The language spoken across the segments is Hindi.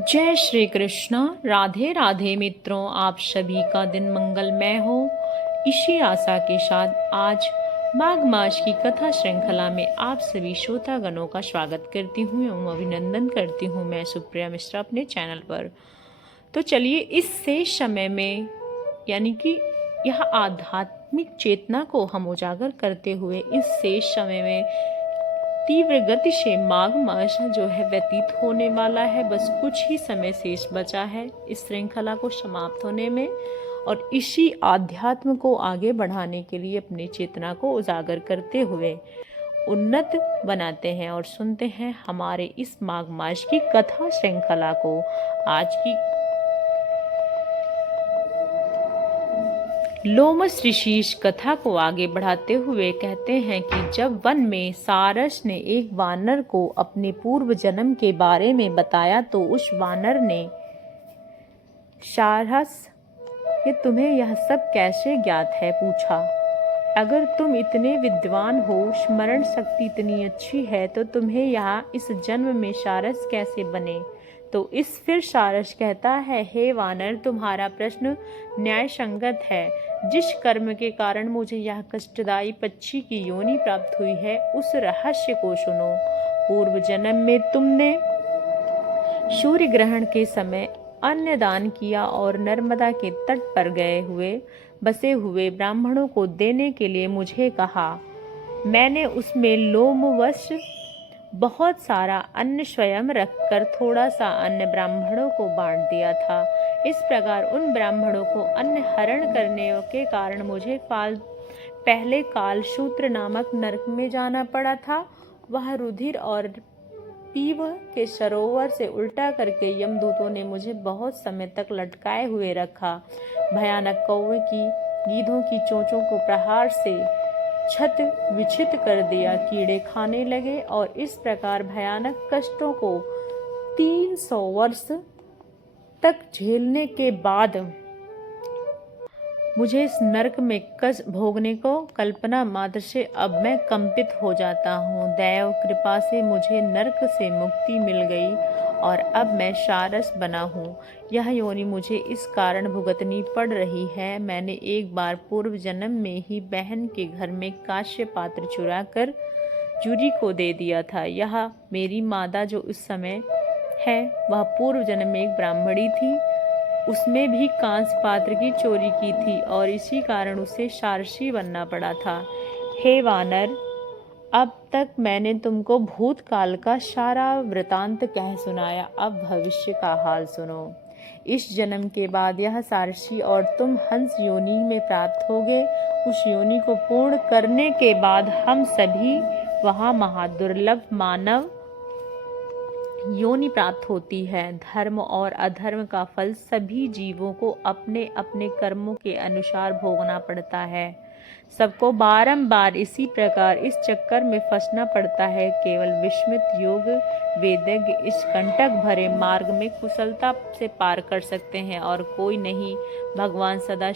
जय श्री कृष्ण। राधे राधे मित्रों, आप सभी का दिन मंगलमय हो। इसी आशा के साथ आज माघ मास की कथा श्रृंखला में आप सभी श्रोतागणों का स्वागत करती हूँ एवं अभिनंदन करती हूँ मैं सुप्रिया मिश्रा अपने चैनल पर। तो चलिए इस शेष समय में यानी कि यह आध्यात्मिक चेतना को हम उजागर करते हुए इस शेष समय में तीव्र गति से माघ मास जो है व्यतीत होने वाला है। बस कुछ ही समय शेष बचा है इस श्रृंखला को समाप्त होने में, और इसी आध्यात्म को आगे बढ़ाने के लिए अपनी चेतना को उजागर करते हुए उन्नत बनाते हैं और सुनते हैं हमारे इस माघ मास की कथा श्रृंखला को। आज की लोमस ऋषि इस कथा को आगे बढ़ाते हुए कहते हैं कि जब वन में सारस ने एक वानर को अपने पूर्व जन्म के बारे में बताया तो उस वानर ने सारस कि तुम्हें यह सब कैसे ज्ञात है पूछा। अगर तुम इतने विद्वान हो, स्मरण शक्ति इतनी अच्छी है, तो तुम्हें यहाँ इस जन्म में सारस कैसे बने। तो इस फिर सारस कहता है, हे वानर, तुम्हारा प्रश्न न्याय संगत है। जिस कर्म के कारण मुझे यह कष्टदायी पक्षी की योनि प्राप्त हुई है, उस रहस्य को सुनो। पूर्व जन्म में तुमने सूर्य ग्रहण के समय अन्न दान किया और नर्मदा के तट पर गए हुए बसे हुए ब्राह्मणों को देने के लिए मुझे कहा। मैंने उसमें लोमवश बहुत सारा अन्न स्वयं रखकर थोड़ा सा अन्न ब्राह्मणों को बांट दिया था। इस प्रकार उन ब्राह्मणों को अन्न हरण करने के कारण मुझे पहले कालसूत्र नामक नरक में जाना पड़ा था। वह रुधिर और पीव के सरोवर से उल्टा करके यमदूतों ने मुझे बहुत समय तक लटकाए हुए रखा। भयानक कौवे की गीधों की चोंचों को प्रहार से छत विछित कर दिया। कीड़े खाने लगे और इस प्रकार भयानक कष्टों को 300 वर्ष तक झेलने के बाद मुझे इस नरक में कष्ट भोगने को कल्पना मात्र से अब मैं कंपित हो जाता हूँ। दैव कृपा से मुझे नरक से मुक्ति मिल गई और अब मैं सारस बना हूँ। यह योनि मुझे इस कारण भुगतनी पड़ रही है। मैंने एक बार पूर्व जन्म में ही बहन के घर में काश्य पात्र चुरा कर जूरी को दे दिया था। यह मेरी मादा जो उस समय है, वह पूर्व जन्म में एक ब्राह्मणी थी। उसमें भी कांस्य पात्र की चोरी की थी और इसी कारण उसे सारसी बनना पड़ा था। हे वानर, अब तक मैंने तुमको भूतकाल का सारा वृतांत कह सुनाया, अब भविष्य का हाल सुनो। इस जन्म के बाद यह सारसी और तुम हंस योनि में प्राप्त होगे। उस योनि को पूर्ण करने के बाद हम सभी वहाँ महादुर्लभ मानव योनि प्राप्त होती है। धर्म और अधर्म का फल सभी जीवों को अपने अपने कर्मों के अनुसार भोगना पड़ता है। सबको बारंबार इसी प्रकार इस चक्कर में फंसना पड़ता है। केवल विस्मित योग वेदज्ञ इस कंटक भरे मार्ग में कुशलता से पार कर सकते हैं और कोई नहीं। भगवान सदा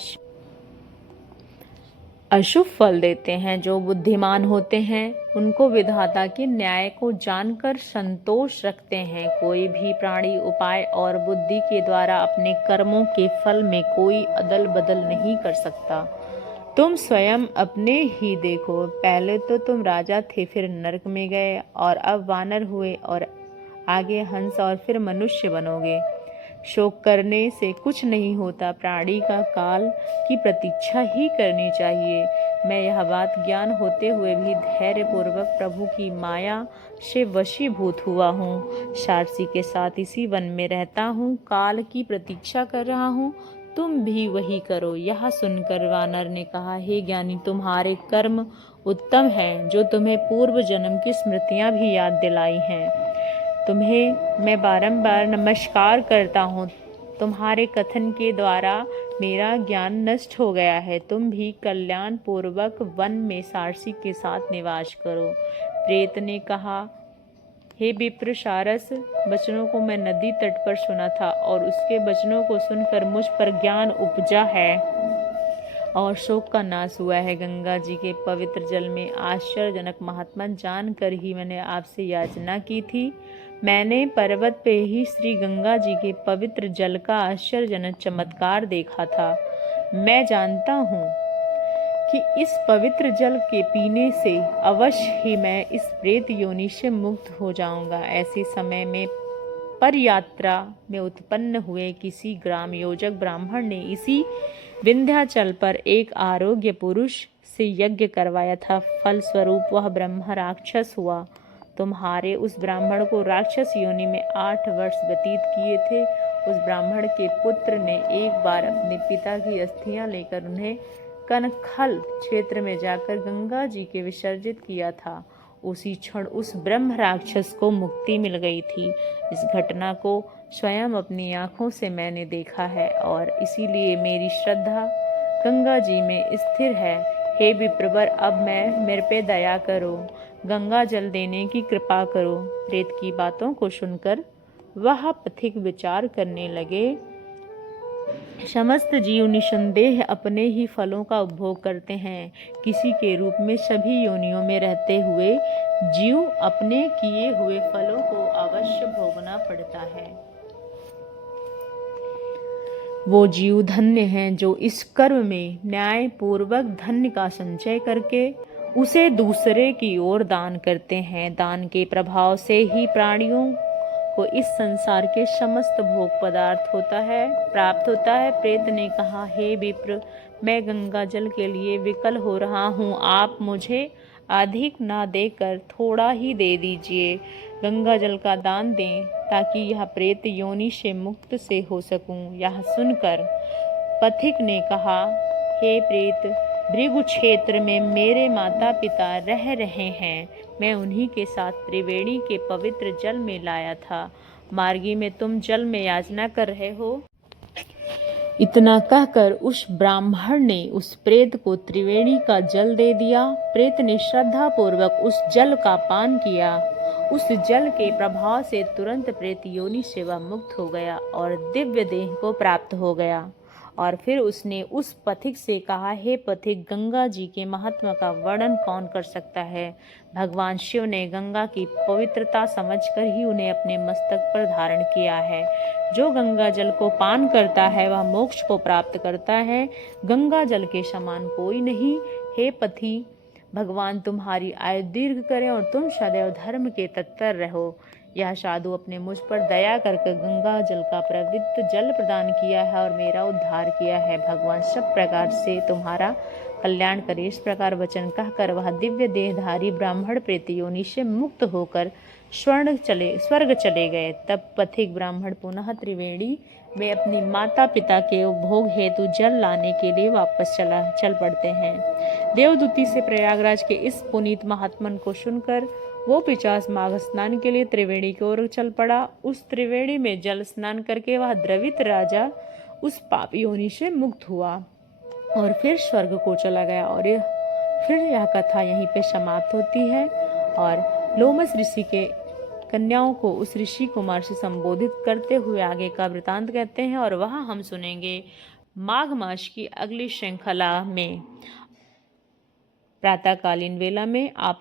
अशुभ फल देते हैं। जो बुद्धिमान होते हैं उनको विधाता के न्याय को जानकर संतोष रखते हैं। कोई भी प्राणी उपाय और बुद्धि के द्वारा अपने कर्मों के फल में कोई अदल बदल नहीं कर सकता। तुम स्वयं अपने ही देखो। पहले तो तुम राजा थे, फिर नरक में गए और अब वानर हुए और आगे हंस और फिर मनुष्य बनोगे। शोक करने से कुछ नहीं होता। प्राणी का काल की प्रतीक्षा ही करनी चाहिए। मैं यह बात ज्ञान होते हुए भी धैर्य पूर्वक प्रभु की माया से वशीभूत हुआ हूँ। सारसी के साथ इसी वन में रहता हूँ, काल की प्रतीक्षा कर रहा हूँ। तुम भी वही करो। यह सुनकर वानर ने कहा, हे ज्ञानी, तुम्हारे कर्म उत्तम हैं, जो तुम्हें पूर्व जन्म की स्मृतियाँ भी याद दिलाई हैं। तुम्हें मैं बारंबार नमस्कार करता हूँ। तुम्हारे कथन के द्वारा मेरा ज्ञान नष्ट हो गया है। तुम भी कल्याण पूर्वक वन में सारसी के साथ निवास करो। प्रेत ने कहा, हे विप्र सारस, वचनों को मैं नदी तट पर सुना था और उसके वचनों को सुनकर मुझ पर ज्ञान उपजा है। और शोक का नाश हुआ है। गंगा जी के पवित्र जल में आश्चर्यजनक महात्मा जानकर ही मैंने आपसे याचना की थी। मैंने पर्वत पे ही श्री गंगा जी के पवित्र जल का आश्चर्यजनक चमत्कार देखा था। मैं जानता हूँ कि इस पवित्र जल के पीने से अवश्य ही मैं इस प्रेत योनि से मुक्त हो जाऊंगा। ऐसे समय में पर यात्रा में उत्पन्न हुए किसी ग्राम योजक ब्राह्मण ने इसी विंध्याचल पर एक आरोग्य पुरुष से यज्ञ करवाया था। फल स्वरूप वह ब्रह्म राक्षस हुआ। तुम्हारे उस ब्राह्मण को राक्षस योनि में 8 वर्ष व्यतीत किए थे। उस ब्राह्मण के पुत्र ने एक बार अपने पिता की अस्थियां लेकर उन्हें कनखल क्षेत्र में जाकर गंगा जी के विसर्जित किया था। उसी क्षण उस ब्रह्म राक्षस को मुक्ति मिल गई थी। इस घटना को स्वयं अपनी आंखों से मैंने देखा है और इसीलिए मेरी श्रद्धा गंगा जी में स्थिर है। हे विप्रवर, अब मेरे पे दया करो, गंगा जल देने की कृपा करो। प्रेत की बातों को सुनकर वह पथिक विचार करने लगे। समस्त जीव निसंदेह अपने ही फलों का उपभोग करते हैं। किसी के रूप में सभी योनियों में रहते हुए जीव अपने किए हुए फलों को अवश्य भोगना पड़ता है। वो जीव धन्य हैं जो इस कर्म में न्याय पूर्वक धन्य का संचय करके उसे दूसरे की ओर दान करते हैं। दान के प्रभाव से ही प्राणियों को इस संसार के समस्त भोग पदार्थ प्राप्त होता है। प्रेत ने कहा, हे विप्र, मैं गंगा जल के लिए विकल हो रहा हूँ। आप मुझे अधिक ना देकर थोड़ा ही दे दीजिए। गंगा जल का दान दें ताकि यह प्रेत योनि से मुक्त से हो सकूं। यह सुनकर पथिक ने कहा, हे प्रेत, भृगु क्षेत्र में मेरे माता पिता रह रहे हैं। मैं उन्हीं के साथ त्रिवेणी के पवित्र जल में लाया था। मार्गी में तुम जल में याचना कर रहे हो। इतना कहकर उस ब्राह्मण ने उस प्रेत को त्रिवेणी का जल दे दिया। प्रेत ने श्रद्धा पूर्वक उस जल का पान किया। उस जल के प्रभाव से तुरंत प्रेत योनि से वह मुक्त हो गया और दिव्य देह को प्राप्त हो गया। और फिर उसने उस पथिक से कहा, हे पथिक, गंगा जी के महात्मा का वर्णन कौन कर सकता है। भगवान शिव ने गंगा की पवित्रता समझकर ही उन्हें अपने मस्तक पर धारण किया है। जो गंगा जल को पान करता है वह मोक्ष को प्राप्त करता है। गंगा जल के समान कोई नहीं। हे पथि, भगवान तुम्हारी आयु दीर्घ करें और तुम सदैव धर्म के तत्पर रहो। यह साधु अपने मुझ पर दया करके गंगा जल का पवित्र जल प्रदान किया है और मेरा उद्धार किया है। भगवान सब प्रकार से तुम्हारा कल्याण करे। इस प्रकार वचन कहकर वह दिव्य देहधारी ब्राह्मण प्रेत योनि से मुक्त होकर स्वर्ग चले गए। तब पथिक ब्राह्मण पुनः त्रिवेणी में अपनी माता पिता के उपभोग हेतु जल लाने के लिए वापस चल पड़ते हैं। देवदूती से प्रयागराज के इस पुनीत महात्मन को सुनकर वो पिशाच माघ स्नान के लिए त्रिवेणी की ओर चल पड़ा। उस त्रिवेणी में जल स्नान करके वह द्रवित राजा उस पाप योनि से मुक्त हुआ और फिर स्वर्ग को चला गया। और फिर यह कथा यहीं पे समाप्त होती है। और लोमस ऋषि के कन्याओं को उस ऋषि कुमार से संबोधित करते हुए आगे का वृतांत कहते हैं और वह हम सुनेंगे माघ मास की अगली श्रृंखला में प्रातःकालीन वेला में। आप